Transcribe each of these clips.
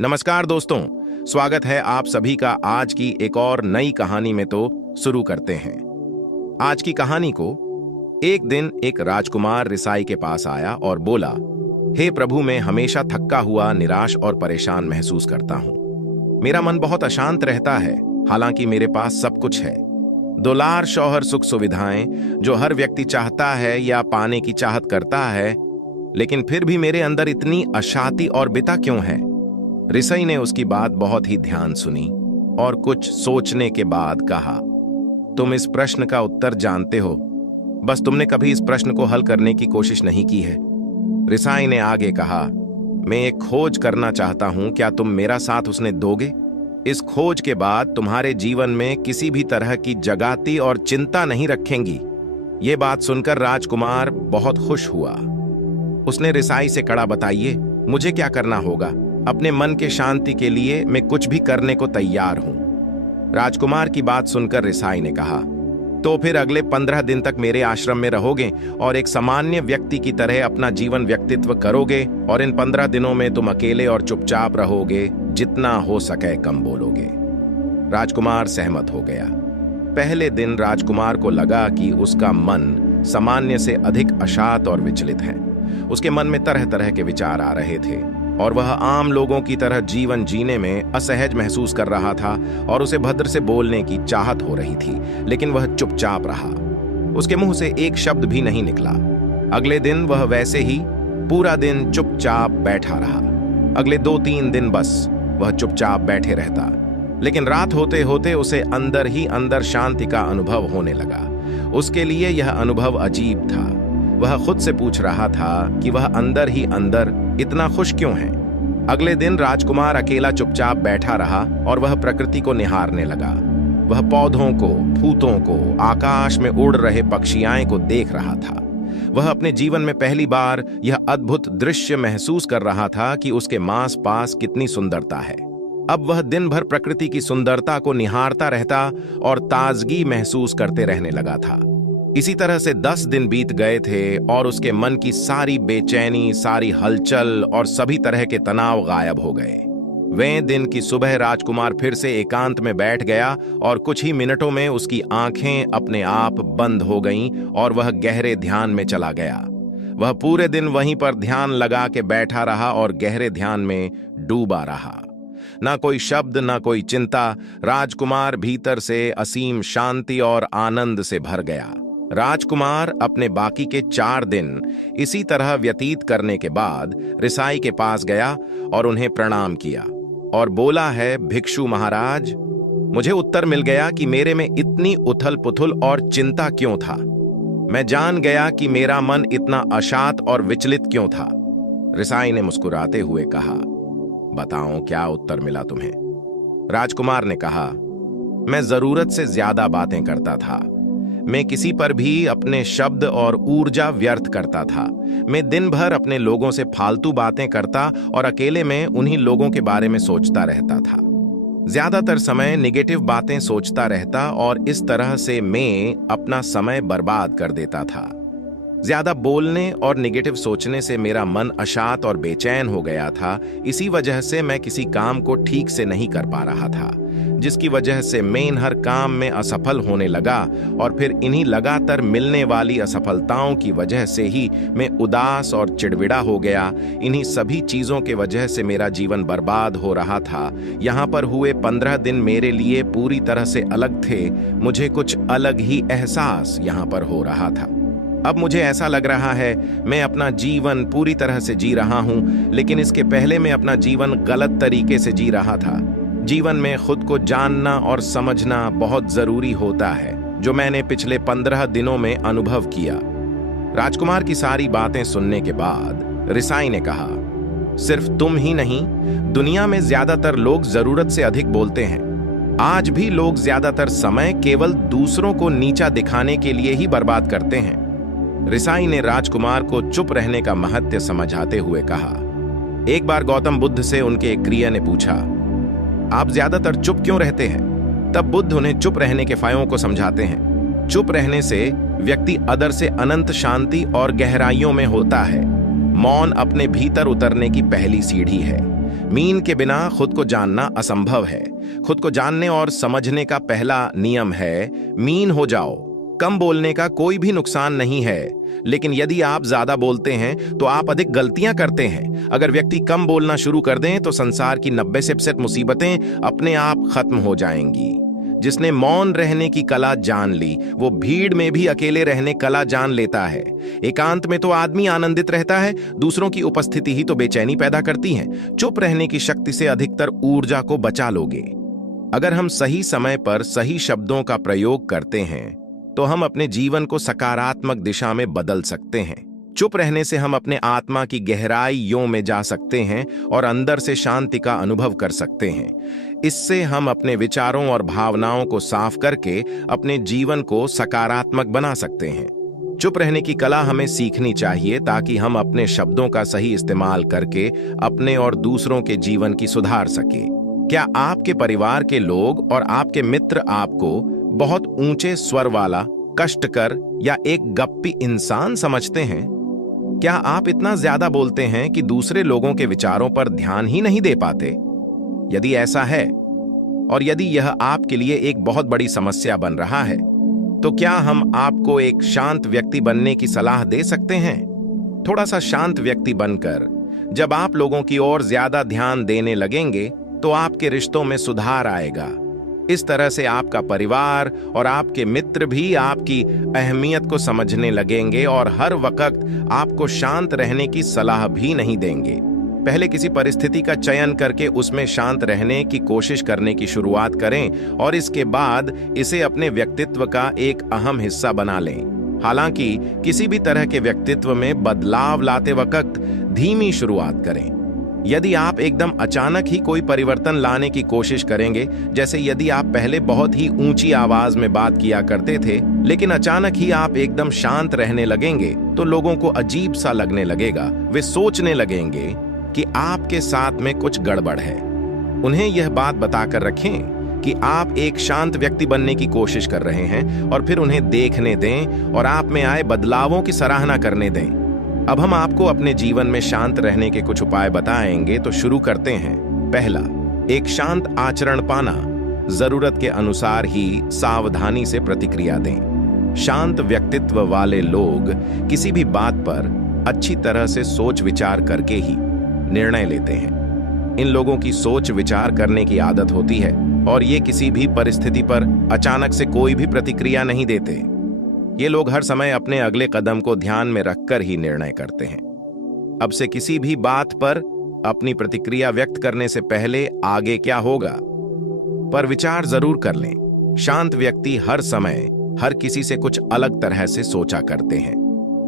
नमस्कार दोस्तों, स्वागत है आप सभी का आज की एक और नई कहानी में। तो शुरू करते हैं आज की कहानी को। एक दिन एक राजकुमार रिसाई के पास आया और बोला, हे प्रभु, मैं हमेशा थका हुआ, निराश और परेशान महसूस करता हूं। मेरा मन बहुत अशांत रहता है, हालांकि मेरे पास सब कुछ है। दुलार, शौहर, सुख सुविधाएं जो हर व्यक्ति चाहता है या पाने की चाहत करता है, लेकिन फिर भी मेरे अंदर इतनी अशांति और बिता क्यों है। रिसाई ने उसकी बात बहुत ही ध्यान सुनी और कुछ सोचने के बाद कहा, तुम इस प्रश्न का उत्तर जानते हो, बस तुमने कभी इस प्रश्न को हल करने की कोशिश नहीं की है। रिसाई ने आगे कहा, मैं एक खोज करना चाहता हूं, क्या तुम मेरा साथ उसने दोगे? इस खोज के बाद तुम्हारे जीवन में किसी भी तरह की जगाती और चिंता नहीं रखेंगी। ये बात सुनकर राजकुमार बहुत खुश हुआ। उसने रिसाई से कहा, बताइए मुझे क्या करना होगा? अपने मन के शांति के लिए मैं कुछ भी करने को तैयार हूं। राजकुमार की बात सुनकर रिसाई ने कहा, तो फिर अगले 15 दिन तक मेरे आश्रम में रहोगे और एक सामान्य व्यक्ति की तरह अपना जीवन व्यक्तित्व करोगे, और इन 15 दिनों में तुम अकेले और चुपचाप रहोगे, जितना हो सके कम बोलोगे। राजकुमार सहमत हो गया। पहले दिन राजकुमार को लगा कि उसका मन सामान्य से अधिक अशांत और विचलित है। उसके मन में तरह तरह के विचार आ रहे थे और वह आम लोगों की तरह जीवन जीने में असहज महसूस कर रहा था, और उसे भद्र से बोलने की चाहत हो रही थी, लेकिन वह चुपचाप रहा। उसके मुंह से एक शब्द भी नहीं निकला। अगले दिन वह वैसे ही पूरा दिन चुपचाप बैठा रहा। अगले 2-3 दिन बस वह चुपचाप बैठे रहता, लेकिन रात होते होते उसे अंदर ही अंदर शांति का अनुभव होने लगा। उसके लिए यह अनुभव अजीब था। वह खुद से पूछ रहा था कि वह अंदर ही अंदर इतना खुश क्यों है। अगले दिन राजकुमार अकेला चुपचाप बैठा रहा और वह प्रकृति को निहारने लगा। वह पौधों को, फूलों को, आकाश में उड़ रहे पक्षियां को देख रहा था। वह अपने जीवन में पहली बार यह अद्भुत दृश्य महसूस कर रहा था कि उसके आस पास कितनी सुंदरता है। अब वह दिन भर प्रकृति की सुंदरता को निहारता रहता और ताजगी महसूस करते रहने लगा था। इसी तरह से 10 दिन बीत गए थे और उसके मन की सारी बेचैनी, सारी हलचल और सभी तरह के तनाव गायब हो गए। वे दिन की सुबह राजकुमार फिर से एकांत में बैठ गया और कुछ ही मिनटों में उसकी आंखें अपने आप बंद हो गईं और वह गहरे ध्यान में चला गया। वह पूरे दिन वहीं पर ध्यान लगा के बैठा रहा और गहरे ध्यान में डूबा रहा। ना कोई शब्द, ना कोई चिंता। राजकुमार भीतर से असीम शांति और आनंद से भर गया। राजकुमार अपने बाकी के 4 दिन इसी तरह व्यतीत करने के बाद रिसाई के पास गया और उन्हें प्रणाम किया और बोला है, भिक्षु महाराज, मुझे उत्तर मिल गया कि मेरे में इतनी उथल पुथल और चिंता क्यों था। मैं जान गया कि मेरा मन इतना अशांत और विचलित क्यों था। रिसाई ने मुस्कुराते हुए कहा, बताओ क्या उत्तर मिला तुम्हें? राजकुमार ने कहा, मैं जरूरत से ज्यादा बातें करता था। मैं किसी पर भी अपने शब्द और ऊर्जा व्यर्थ करता था। मैं दिन भर अपने लोगों से फालतू बातें करता और अकेले में उन्हीं लोगों के बारे में सोचता रहता था। ज्यादातर समय नेगेटिव बातें सोचता रहता और इस तरह से मैं अपना समय बर्बाद कर देता था। ज्यादा बोलने और नेगेटिव सोचने से मेरा मन अशांत और बेचैन हो गया था। इसी वजह से मैं किसी काम को ठीक से नहीं कर पा रहा था, जिसकी वजह से मैं हर काम में असफल होने लगा, और फिर इन्हीं लगातार मिलने वाली असफलताओं की वजह से ही मैं उदास और चिड़विड़ा हो गया। इन्हीं सभी चीजों के वजह से मेरा जीवन बर्बाद हो रहा था। यहाँ पर हुए 15 दिन मेरे लिए पूरी तरह से अलग थे। मुझे कुछ अलग ही एहसास यहाँ पर हो रहा था। अब मुझे ऐसा लग रहा है मैं अपना जीवन पूरी तरह से जी रहा हूं, लेकिन इसके पहले मैं अपना जीवन गलत तरीके से जी रहा था। जीवन में खुद को जानना और समझना बहुत जरूरी होता है, जो मैंने पिछले 15 दिनों में अनुभव किया। राजकुमार की सारी बातें सुनने के बाद रिसाई ने कहा, सिर्फ तुम ही नहीं, दुनिया में ज्यादातर लोग जरूरत से अधिक बोलते हैं। आज भी लोग ज्यादातर समय केवल दूसरों को नीचा दिखाने के लिए ही बर्बाद करते हैं। रिसाई ने राजकुमार को चुप रहने का महत्व समझाते हुए कहा, एक बार गौतम बुद्ध से उनके एक क्रिया ने पूछा, आप ज्यादातर चुप क्यों रहते हैं? तब बुद्ध उन्हें चुप रहने के फायदों को समझाते हैं। चुप रहने से व्यक्ति अंदर से अनंत शांति और गहराइयों में होता है। मौन अपने भीतर उतरने की पहली सीढ़ी है। मीन के बिना खुद को जानना असंभव है। खुद को जानने और समझने का पहला नियम है मीन हो जाओ। कम बोलने का कोई भी नुकसान नहीं है, लेकिन यदि आप ज्यादा बोलते हैं तो आप अधिक गलतियां करते हैं। अगर व्यक्ति कम बोलना शुरू कर दें तो संसार की 90% मुसीबतें अपने आप खत्म हो जाएंगी। जिसने मौन रहने की कला जान ली, वो भीड़ में भी अकेले रहने कला जान लेता है। एकांत में तो आदमी आनंदित रहता है, दूसरों की उपस्थिति ही तो बेचैनी पैदा करती है। चुप रहने की शक्ति से अधिकतर ऊर्जा को बचा लोगे। अगर हम सही समय पर सही शब्दों का प्रयोग करते हैं तो हम अपने जीवन को सकारात्मक दिशा में बदल सकते हैं। चुप रहने से हम अपने आत्मा की गहराइयों में जा सकते हैं और अंदर से शांति का अनुभव कर सकते हैं। इससे हम अपने विचारों और भावनाओं को साफ करके अपने जीवन को सकारात्मक बना सकते हैं। चुप रहने की कला हमें सीखनी चाहिए ताकि हम अपने शब्दों का सही इस्तेमाल करके अपने और दूसरों के जीवन की सुधार सके। क्या आपके परिवार के लोग और आपके मित्र आपको बहुत ऊंचे स्वर वाला, कष्टकर या एक गप्पी इंसान समझते हैं? क्या आप इतना ज्यादा बोलते हैं कि दूसरे लोगों के विचारों पर ध्यान ही नहीं दे पाते? यदि ऐसा है और यदि यह आपके लिए एक बहुत बड़ी समस्या बन रहा है, तो क्या हम आपको एक शांत व्यक्ति बनने की सलाह दे सकते हैं? थोड़ा सा शांत व्यक्ति बनकर जब आप लोगों की ओर ज्यादा ध्यान देने लगेंगे तो आपके रिश्तों में सुधार आएगा। इस तरह से आपका परिवार और आपके मित्र भी आपकी अहमियत को समझने लगेंगे और हर वक्त आपको शांत रहने की सलाह भी नहीं देंगे। पहले किसी परिस्थिति का चयन करके उसमें शांत रहने की कोशिश करने की शुरुआत करें और इसके बाद इसे अपने व्यक्तित्व का एक अहम हिस्सा बना लें। हालांकि किसी भी तरह के व्यक्तित्व में बदलाव लाते वक्त धीमी शुरुआत करें। यदि आप एकदम अचानक ही कोई परिवर्तन लाने की कोशिश करेंगे, जैसे यदि आप पहले बहुत ही ऊंची आवाज में बात किया करते थे लेकिन अचानक ही आप एकदम शांत रहने लगेंगे, तो लोगों को अजीब सा लगने लगेगा। वे सोचने लगेंगे कि आपके साथ में कुछ गड़बड़ है। उन्हें यह बात बताकर रखें कि आप एक शांत व्यक्ति बनने की कोशिश कर रहे हैं और फिर उन्हें देखने दें और आप में आए बदलावों की सराहना करने दें। अब हम आपको अपने जीवन में शांत रहने के कुछ उपाय बताएंगे, तो शुरू करते हैं। पहला, एक शांत आचरण पाना। जरूरत के अनुसार ही सावधानी से प्रतिक्रिया दें। शांत व्यक्तित्व वाले लोग किसी भी बात पर अच्छी तरह से सोच विचार करके ही निर्णय लेते हैं। इन लोगों की सोच विचार करने की आदत होती है और ये किसी भी परिस्थिति पर अचानक से कोई भी प्रतिक्रिया नहीं देते। ये लोग हर समय अपने अगले कदम को ध्यान में रखकर ही निर्णय करते हैं। अब से किसी भी बात पर अपनी प्रतिक्रिया व्यक्त करने से पहले आगे क्या होगा पर विचार जरूर कर लें। शांत व्यक्ति हर समय हर किसी से कुछ अलग तरह से सोचा करते हैं।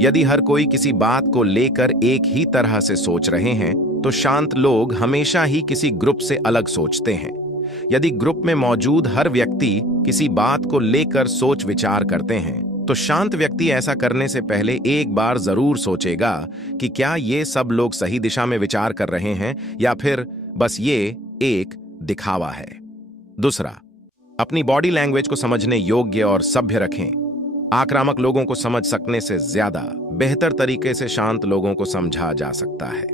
यदि हर कोई किसी बात को लेकर एक ही तरह से सोच रहे हैं तो शांत लोग हमेशा ही किसी ग्रुप से अलग सोचते हैं। यदि ग्रुप में मौजूद हर व्यक्ति किसी बात को लेकर सोच विचार करते हैं तो शांत व्यक्ति ऐसा करने से पहले एक बार जरूर सोचेगा कि क्या ये सब लोग सही दिशा में विचार कर रहे हैं या फिर बस ये एक दिखावा है। दूसरा, अपनी बॉडी लैंग्वेज को समझने योग्य और सभ्य रखें। आक्रामक लोगों को समझ सकने से ज्यादा बेहतर तरीके से शांत लोगों को समझा जा सकता है।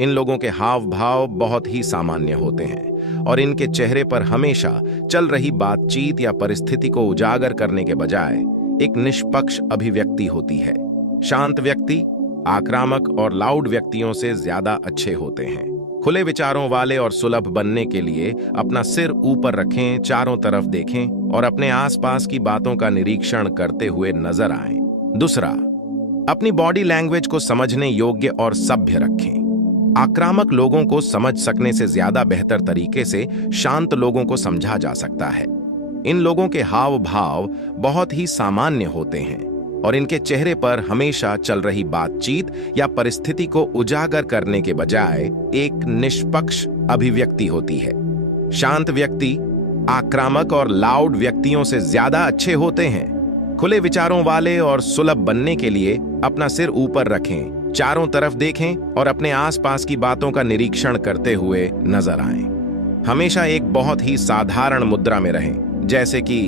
इन लोगों के हाव भाव बहुत ही सामान्य होते हैं और इनके चेहरे पर हमेशा चल रही बातचीत या परिस्थिति को उजागर करने के बजाय एक निष्पक्ष अभिव्यक्ति होती है। शांत व्यक्ति आक्रामक और लाउड व्यक्तियों से ज्यादा अच्छे होते हैं। खुले विचारों वाले और सुलभ बनने के लिए अपना सिर ऊपर रखें, चारों तरफ देखें और अपने आसपास की बातों का निरीक्षण करते हुए नजर आएं। दूसरा, अपनी बॉडी लैंग्वेज को समझने योग्य और सभ्य रखें। आक्रामक लोगों को समझ सकने से ज्यादा बेहतर तरीके से शांत लोगों को समझा जा सकता है। इन लोगों के हाव भाव बहुत ही सामान्य होते हैं और इनके चेहरे पर हमेशा चल रही बातचीत या परिस्थिति को उजागर करने के बजाय एक निष्पक्ष अभिव्यक्ति होती है। शांत व्यक्ति आक्रामक और लाउड व्यक्तियों से ज्यादा अच्छे होते हैं। खुले विचारों वाले और सुलभ बनने के लिए अपना सिर ऊपर रखें, चारों तरफ देखें और अपने आसपास की बातों का निरीक्षण करते हुए नजर आएं। हमेशा एक बहुत ही साधारण मुद्रा में रहें, जैसे कि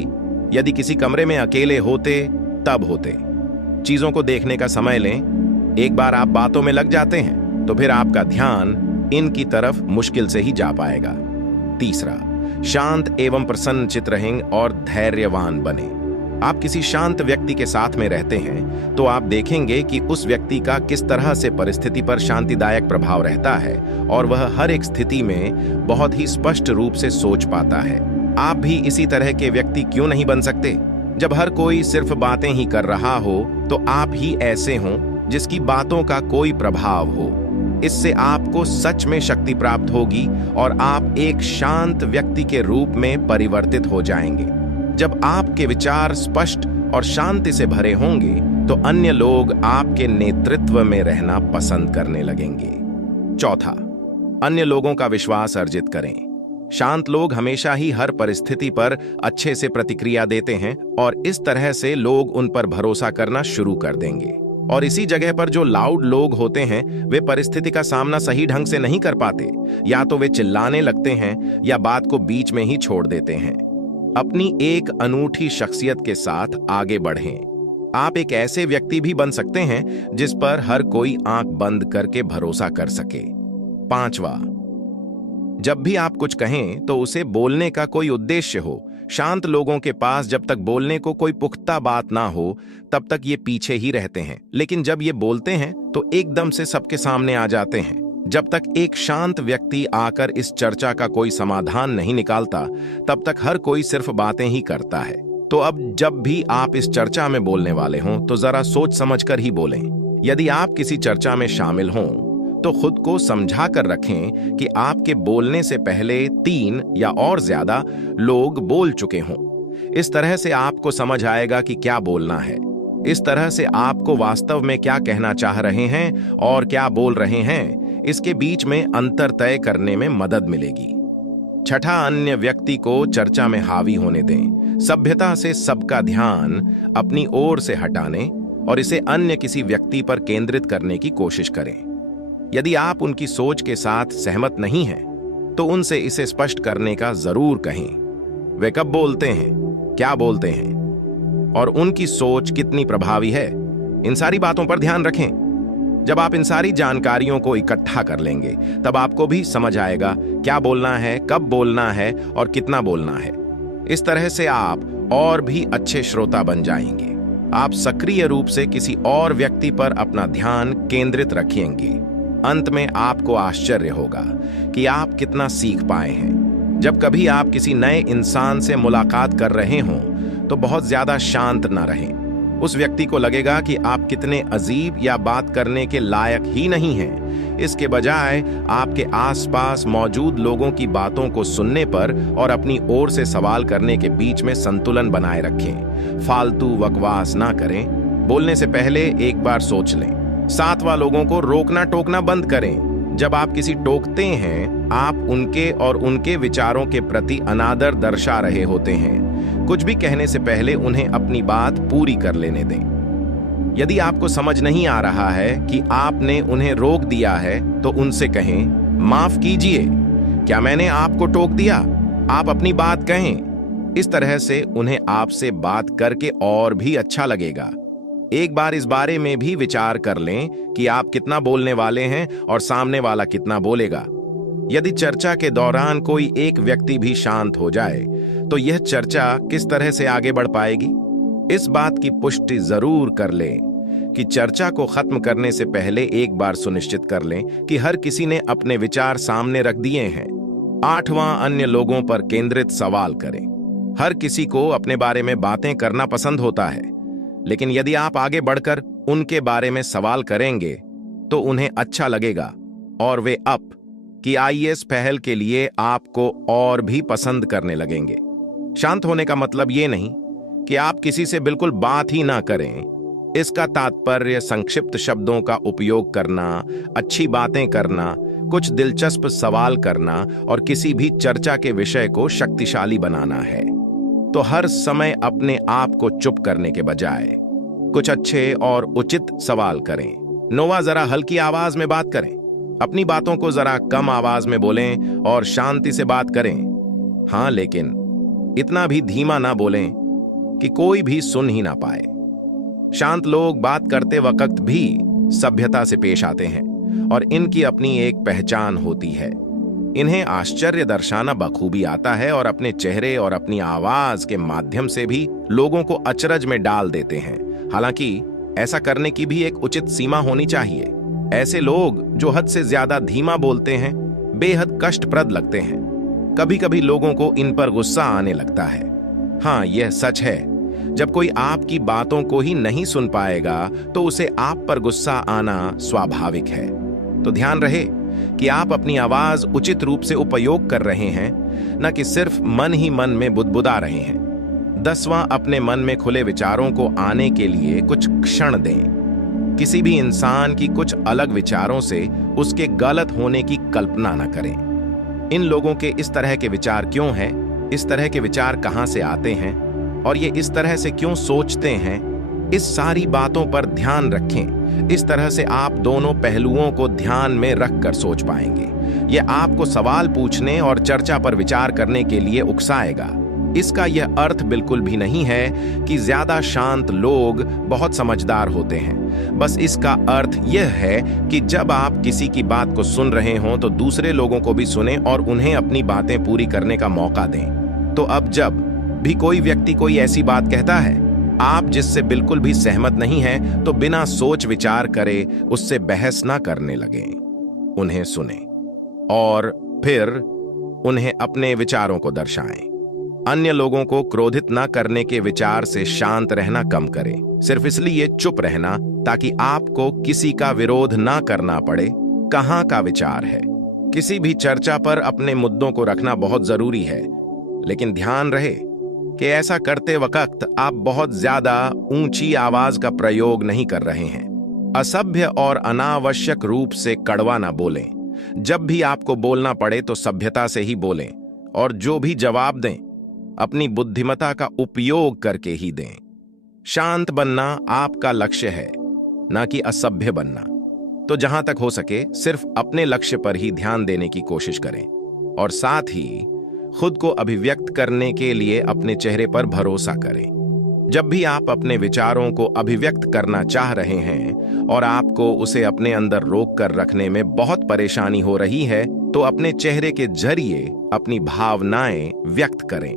यदि किसी कमरे में अकेले होते तब होते। चीजों को देखने का समय लें। एक बार आप बातों में लग जाते हैं तो फिर आपका ध्यान इनकी तरफ मुश्किल से ही जा पाएगा। तीसरा, शांत एवं प्रसन्न चित्त रहें और धैर्यवान बने। आप किसी शांत व्यक्ति के साथ में रहते हैं तो आप देखेंगे कि उस व्यक्ति का किस तरह से परिस्थिति पर शांतिदायक प्रभाव रहता है और वह हर एक स्थिति में बहुत ही स्पष्ट रूप से सोच पाता है। आप भी इसी तरह के व्यक्ति क्यों नहीं बन सकते? जब हर कोई सिर्फ बातें ही कर रहा हो तो आप ही ऐसे हों जिसकी बातों का कोई प्रभाव हो। इससे आपको सच में शक्ति प्राप्त होगी और आप एक शांत व्यक्ति के रूप में परिवर्तित हो जाएंगे। जब आपके विचार स्पष्ट और शांति से भरे होंगे तो अन्य लोग आपके नेतृत्व में रहना पसंद करने लगेंगे। चौथा, अन्य लोगों का विश्वास अर्जित करें। शांत लोग हमेशा ही हर परिस्थिति पर अच्छे से प्रतिक्रिया देते हैं और इस तरह से लोग उन पर भरोसा करना शुरू कर देंगे। और इसी जगह पर जो लाउड लोग होते हैं वे परिस्थिति का सामना सही ढंग से नहीं कर पाते, या तो वे चिल्लाने लगते हैं या बात को बीच में ही छोड़ देते हैं। अपनी एक अनूठी शख्सियत के साथ आगे बढ़ें। आप एक ऐसे व्यक्ति भी बन सकते हैं जिस पर हर कोई आंख बंद करके भरोसा कर सके। पांचवा, जब भी आप कुछ कहें तो उसे बोलने का कोई उद्देश्य हो। शांत लोगों के पास जब तक बोलने को कोई पुख्ता बात ना हो तब तक ये पीछे ही रहते हैं, लेकिन जब ये बोलते हैं तो एकदम से सबके सामने आ जाते हैं। जब तक एक शांत व्यक्ति आकर इस चर्चा का कोई समाधान नहीं निकालता तब तक हर कोई सिर्फ बातें ही करता है। तो अब जब भी आप इस चर्चा में बोलने वाले हों तो जरा सोच समझकर ही बोलें। यदि आप किसी चर्चा में शामिल हों तो खुद को समझा कर रखें कि आपके बोलने से पहले 3 या और ज्यादा लोग बोल चुके हों। इस तरह से आपको समझ आएगा कि क्या बोलना है। इस तरह से आपको वास्तव में क्या कहना चाह रहे हैं और क्या बोल रहे हैं, इसके बीच में अंतर तय करने में मदद मिलेगी। छठा, अन्य व्यक्ति को चर्चा में हावी होने दें। सभ्यता से सबका ध्यान अपनी ओर से हटाने और इसे अन्य किसी व्यक्ति पर केंद्रित करने की कोशिश करें। यदि आप उनकी सोच के साथ सहमत नहीं हैं तो उनसे इसे स्पष्ट करने का जरूर कहें। वे कब बोलते हैं, क्या बोलते हैं और उनकी सोच कितनी प्रभावी है, इन सारी बातों पर ध्यान रखें। जब आप इन सारी जानकारियों को इकट्ठा कर लेंगे तब आपको भी समझ आएगा क्या बोलना है, कब बोलना है और कितना बोलना है। इस तरह से आप और भी अच्छे श्रोता बन जाएंगे। आप सक्रिय रूप से किसी और व्यक्ति पर अपना ध्यान केंद्रित रखेंगे। अंत में आपको आश्चर्य होगा कि आप कितना सीख पाए हैं। जब कभी आप किसी नए इंसान से मुलाकात कर रहे हों तो बहुत ज्यादा शांत ना रहें। उस व्यक्ति को लगेगा कि आप कितने अजीब या बात करने के लायक ही नहीं हैं। इसके बजाय आपके आसपास मौजूद लोगों की बातों को सुनने पर और अपनी ओर से सवाल करने के बीच में संतुलन बनाए रखें। फालतू बकवास ना करें। बोलने से पहले एक बार सोच लें। सातवां, लोगों को रोकना टोकना बंद करें। जब आप किसी टोकते हैं आप उनके और उनके विचारों के प्रति अनादर दर्शा रहे होते हैं। कुछ भी कहने से पहले उन्हें अपनी बात पूरी कर लेने दें। यदि आपको समझ नहीं आ रहा है कि आपने उन्हें रोक दिया है तो उनसे कहें, माफ कीजिए, क्या मैंने आपको टोक दिया? आप अपनी बात कहें। इस तरह से उन्हें आपसे बात करके और भी अच्छा लगेगा। एक बार इस बारे में भी विचार कर लें कि आप कितना बोलने वाले हैं और सामने वाला कितना बोलेगा। यदि चर्चा के दौरान कोई एक व्यक्ति भी शांत हो जाए तो यह चर्चा किस तरह से आगे बढ़ पाएगी? इस बात की पुष्टि जरूर कर लें कि चर्चा को खत्म करने से पहले एक बार सुनिश्चित कर लें कि हर किसी ने अपने विचार सामने रख दिए हैं। आठवां, अन्य लोगों पर केंद्रित सवाल करें। हर किसी को अपने बारे में बातें करना पसंद होता है, लेकिन यदि आप आगे बढ़कर उनके बारे में सवाल करेंगे तो उन्हें अच्छा लगेगा और वे अप कि आईएएस पहल के लिए आपको और भी पसंद करने लगेंगे। शांत होने का मतलब ये नहीं कि आप किसी से बिल्कुल बात ही ना करें। इसका तात्पर्य संक्षिप्त शब्दों का उपयोग करना, अच्छी बातें करना, कुछ दिलचस्प सवाल करना और किसी भी चर्चा के विषय को शक्तिशाली बनाना है। तो हर समय अपने आप को चुप करने के बजाय कुछ अच्छे और उचित सवाल करें। नोवा, जरा हल्की आवाज में बात करें। अपनी बातों को जरा कम आवाज में बोलें और शांति से बात करें। हाँ, लेकिन इतना भी धीमा ना बोलें कि कोई भी सुन ही ना पाए। शांत लोग बात करते वक्त भी सभ्यता से पेश आते हैं। और इनकी अपनी एक पहचान होती है। इन्हें आश्चर्य दर्शाना बखूबी आता है और अपने चेहरे और अपनी आवाज के माध्यम से भी लोगों को अचरज में डाल देते हैं। हालांकि ऐसा करने की भी एक उचित सीमा होनी चाहिए। ऐसे लोग जो हद से ज्यादा धीमा बोलते हैं बेहद कष्टप्रद लगते हैं। कभी कभी लोगों को इन पर गुस्सा आने लगता है। हाँ, यह सच है, जब कोई आपकी बातों को ही नहीं सुन पाएगा तो उसे आप पर गुस्सा आना स्वाभाविक है। तो ध्यान रहे कि आप अपनी आवाज उचित रूप से उपयोग कर रहे हैं, न कि सिर्फ मन ही मन में बुदबुदा रहे हैं। 10वां, अपने मन में खुले विचारों को आने के लिए कुछ क्षण दें। किसी भी इंसान की कुछ अलग विचारों से उसके गलत होने की कल्पना न करें। इन लोगों के इस तरह के विचार क्यों हैं, इस तरह के विचार कहां से आते हैं और ये इस तरह से क्यों सोचते हैं, इस सारी बातों पर ध्यान रखें। इस तरह से आप दोनों पहलुओं को ध्यान में रखकर सोच पाएंगे। यह आपको सवाल पूछने और चर्चा पर विचार करने के लिए उकसाएगा। इसका यह अर्थ बिल्कुल भी नहीं है कि ज्यादा शांत लोग बहुत समझदार होते हैं। बस इसका अर्थ यह है कि जब आप किसी की बात को सुन रहे हों तो दूसरे लोगों को भी सुनें और उन्हें अपनी बातें पूरी करने का मौका दें। तो अब जब भी कोई व्यक्ति कोई ऐसी बात कहता है आप जिससे बिल्कुल भी सहमत नहीं हैं, तो बिना सोच विचार करे उससे बहस ना करने लगें। उन्हें सुनें और फिर उन्हें अपने विचारों को दर्शाएं। अन्य लोगों को क्रोधित ना करने के विचार से शांत रहना कम करें, सिर्फ इसलिए चुप रहना ताकि आपको किसी का विरोध ना करना पड़े। कहां का विचार है। किसी भी चर्चा पर अपने मुद्दों को रखना बहुत जरूरी है, लेकिन ध्यान रहे कि ऐसा करते वक्त आप बहुत ज्यादा ऊंची आवाज का प्रयोग नहीं कर रहे हैं। असभ्य और अनावश्यक रूप से कड़वा ना बोलें। जब भी आपको बोलना पड़े तो सभ्यता से ही बोलें और जो भी जवाब दें अपनी बुद्धिमत्ता का उपयोग करके ही दें। शांत बनना आपका लक्ष्य है, ना कि असभ्य बनना। तो जहां तक हो सके सिर्फ अपने लक्ष्य पर ही ध्यान देने की कोशिश करें और साथ ही खुद को अभिव्यक्त करने के लिए अपने चेहरे पर भरोसा करें। जब भी आप अपने विचारों को अभिव्यक्त करना चाह रहे हैं और आपको उसे अपने अंदर रोक कर रखने में बहुत परेशानी हो रही है, तो अपने चेहरे के जरिए अपनी भावनाएं व्यक्त करें।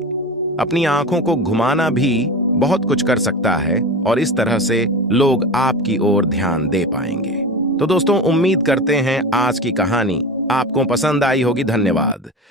अपनी आंखों को घुमाना भी बहुत कुछ कर सकता है और इस तरह से लोग आपकी ओर ध्यान दे पाएंगे। तो दोस्तों, उम्मीद करते हैं आज की कहानी आपको पसंद आई होगी। धन्यवाद।